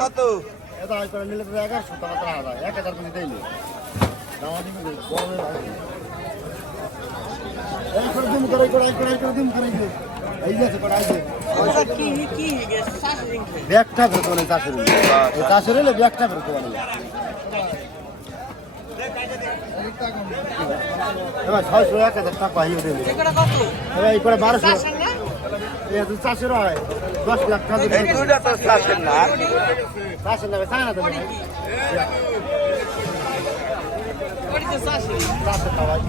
কত? এটা আই করে নিলে তো 1100 টাকা তারা আলাদা 1000 করে দেইনি দাম দিবি গরমে এই করে দিন করে দিন করে এই যে করে আইছে কি হে গেছে শাশুড়ি ব্যাগটা ভরতো না শাশুড়ি এই শাশুড়ি লে ব্যাগটা ভরতো না এবার 600 1000 টাকা পাইও দেবে এটা কত এই করে 1200 এই তো শাশুড়ি হয় 10 লাখ টাকা এই দুইটা তো শাশুড়ি না শাশুড়ি না সানা দেবে ওই তো শাশুড়ি ভাই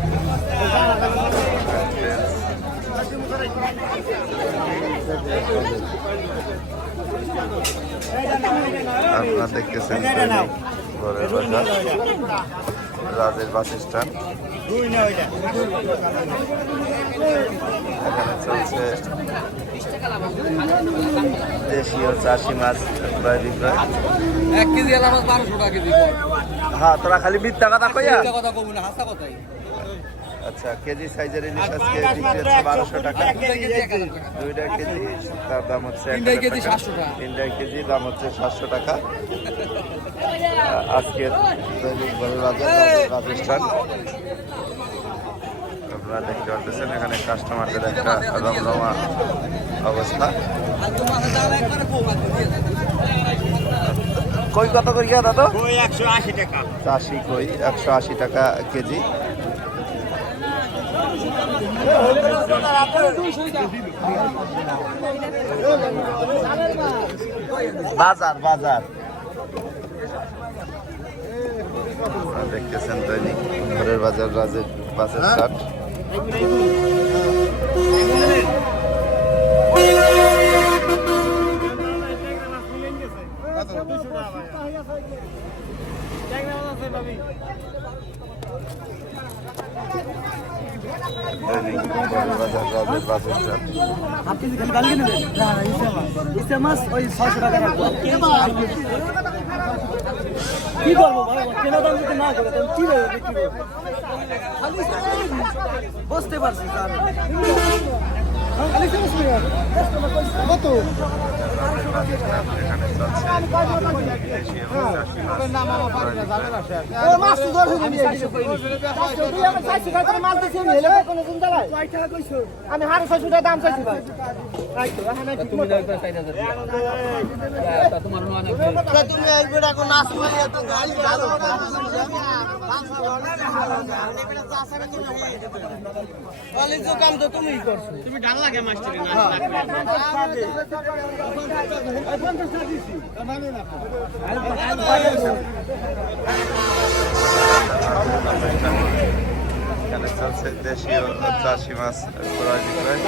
আপনারা দেখতেছেন ঘরের বাজার রাজের বাস স্ট্যান্ড। এখানে চলছে দেশীয় চাষি মাছ ক্রয় বিক্রয়। 1 কেজি আলা মাছ 1200 টাকা কেজি। হ্যাঁ, তোরা খালি মিথ্যা কথা কইয়া। মিথ্যা কথা কইব না, হাসা কথাই। আচ্ছা, কেজি সাইজের ইলিশ আজকে বিক্রি হচ্ছে 1200 টাকা। 2 কেজি তার দাম হচ্ছে 3 কেজি 700 টাকা। 3 কেজি দাম হচ্ছে 700 টাকা। আজকের দৈনিক বাজার রাজস্থান আপনারা দেখতে পাচ্ছেন এখানে কাস্টমারদের একটা রমরমা অবস্থা। কই কত করে গিয়া দাদা? 180 টাকা চাষি কই 180 টাকা কেজি। বাজার বাজার দেখতেছেন দৈনিক ঘরের বাজার রাজের বাসের স্টার্ট। আপনি খালি গালি নেবেন না না ইসে মাছ ওই 600 টাকা রাখবো কি করবো ভাই কেনা দাম যদি না করে তাহলে কি হবে বিক্রি বুঝতে পারছি স্যার কত আমি 650 টাকা দাম চাইছি ভাই তুমি এইগুলা কোন নাচ মারিয়া তো গাড়ি ভালো কাম তো তুমিই করছো তুমি ডাল লাগে মাস্টারে না এখানে চলছে দেশীয় চাষি মাছ ক্রয় বিক্রয়।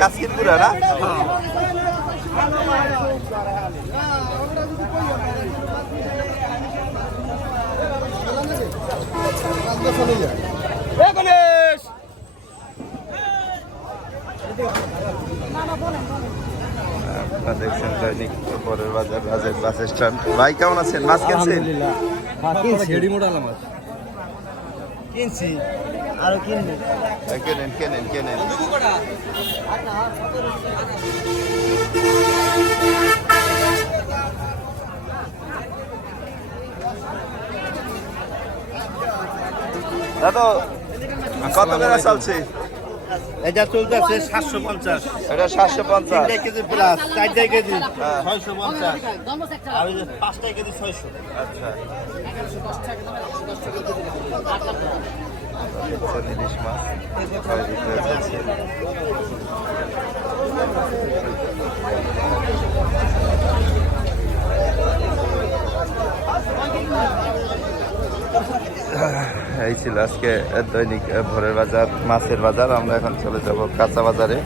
কাশির গুড়া না আপনারা দেখছেন দৈনিক পরের বাজার রাজের বাস স্ট্যান্ড। ভাই কেমন আছেন? মাছ কিনছেন? কিনছি আরো কিনবো কেনেন কেনেন কেনেন। দাদা কত করে চলছে? এটা চলতেছে 750 এটা 750 3 কেজি প্লাস 4 কেজি 650 আর 5 কেজি 600 আচ্ছা ইলিশ মাছ ক্রয় বিক্রয় চলছে। এই ছিল আজকে দৈনিক ভোরের বাজার, মাছের বাজার। আমরা এখন চলে যাব কাঁচা বাজারে।